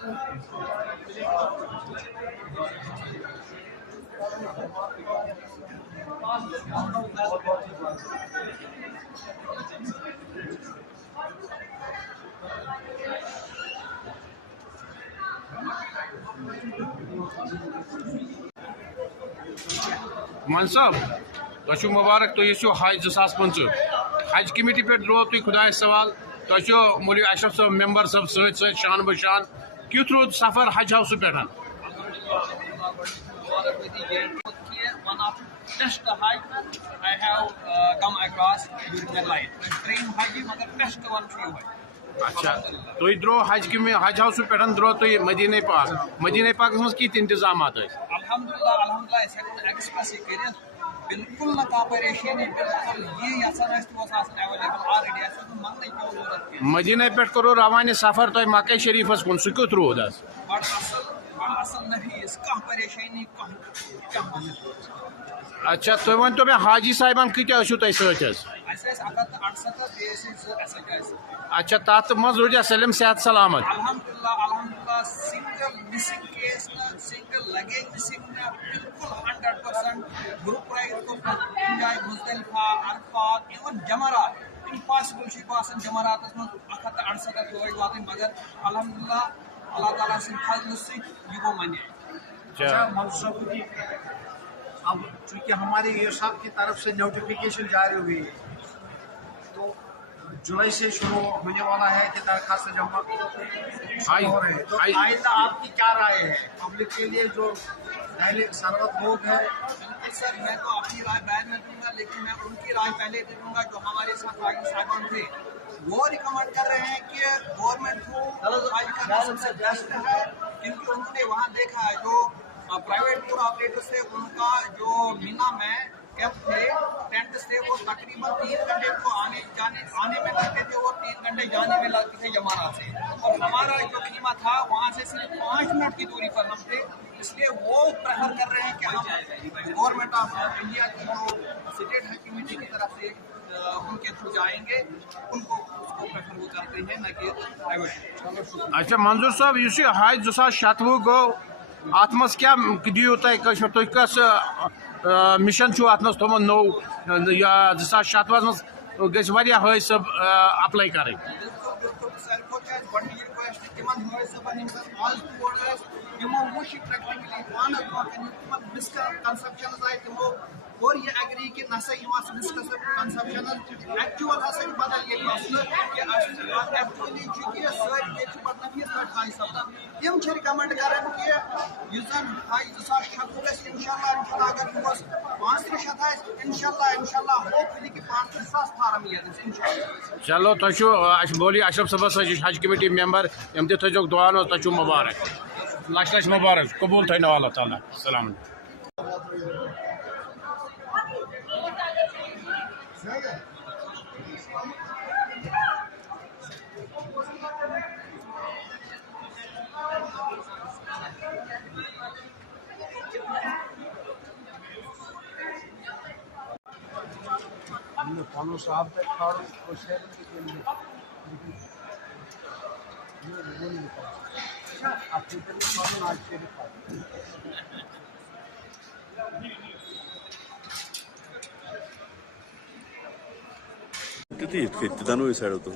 مان صاحب تہ مبارک تھی یسو حج 2015 حج کمیٹی پہ درو تھی خدا سوال تہ مولوی اشرف صاحب ممبر صاحب ست ست شان بشان کیت رود سفر حج ہاؤس پہ one of the best hike I have come across during my life. Dream hike مگر best one few ہے. اچھا تھی درو حج ہاؤس پہ درو تھی مدینہ پاک مز کت انتظامات الحمدللہ اس ایکسپریس کر بالکل نہ کا پریشانی بالکل یہ یسان تو اویلیبل آلریڈی اس منگنے کی ضرورت مدینہ پہ کرو روانہ سفر تہ مکہ شریفس کن سہ کت رود اصل نفیس کانٛہہ پریشانی کانٛہہ اچھا تھی ون تو میں حاجی صاحبان کتیا تھی ست اچھا تات مز روزیا سلم صحت سلامت الحمدللہ single missing case single luggage missing بالکل 100% گروپ رائڈ کو جائے مزدلفہ عرفات ایون جمرات امپاسبل چھ باسان جمراتس من 168 لوگ واتن مگر الحمدللہ اللہ تعالیٰ سے فضل سے یہ وہ مانے. اب چونکہ ہمارے یہ صاحب کی طرف سے نوٹیفیکیشن جاری ہوئی ہے تو جولائی سے شروع ہونے والا ہے کہ درخواست جمع ہو رہے ہیں. تو آئندہ آپ کی کیا رائے ہے پبلک کے لیے جو پہلے سروت لوگ ہیں؟ سر میں تو اپنی رائے بعد میں دوں گا لیکن میں ان کی رائے پہلے دے دوں گا جو ہمارے ساتھ حاجی صاحبان تھے وہ ریکمینڈ کر رہے ہیں کہ گورنمنٹ کو حج کرنا سب سے بیسٹ ہے کیونکہ انہوں نے وہاں دیکھا ہے جو پرائیویٹ ٹور آپریٹر تھے ان کا جو مینا میں کیمپ تھے ٹینٹس تھے وہ تقریباً 3 گھنٹے کو آنے میں لگتے تھے اور 3 گھنٹے جانے میں لگتے تھے جمارات سے اور ہمارا جو خیمہ تھا وہاں سے صرف 5 منٹ کی دوری پر ہم تھے اس لیے وہ پریفر کر رہے ہیں کہ ہم گورنمنٹ آف انڈیا کی جو اسٹیٹ ہیلتھ کمیٹی کی طرف سے ان کے تھرو جائیں گے ان کو اس کو پریفر وہ کرتے ہیں نہ کہ پرائیویٹ. اچھا منظور صاحب اس حج 2016 گو ات مز کیا دیو تھی کس مشن چھو ات مز تھومت نو 2016 مز گژھِ واریاہ حٲج صٲب اپلائی کریں. تمو وچھ پریکٹیکلی پانس برونٛٹھ مسکنسپشنز آئی تمو اور یہ ایگری کہ نسا یہ مسکنسپشن ایکچوئل ہسا بدل یہ مسئلہ کہ ایکچولی چونکہ ساری یہ پتہ نفیس پہ حاج سپدان تم ریکمینڈ کران کہ اس زن حج 2016 گژھِ انشاءاللہ اگر دۄہس 35 آسہِ انشاءاللہ ہوپفلی کہ 35,000 فارم ییٚتٮ۪س انشاءاللہ. چلو تھی مولوی اشرف صاحب حج کمیٹی ممبر یم تہ تھو دعا تہ مبارک لچھ لچھ مبارک قبول تھو اللہ تعالیٰ. السلام علیکم. پانو صاحب تک کھاڑو دنوی سائڈ تو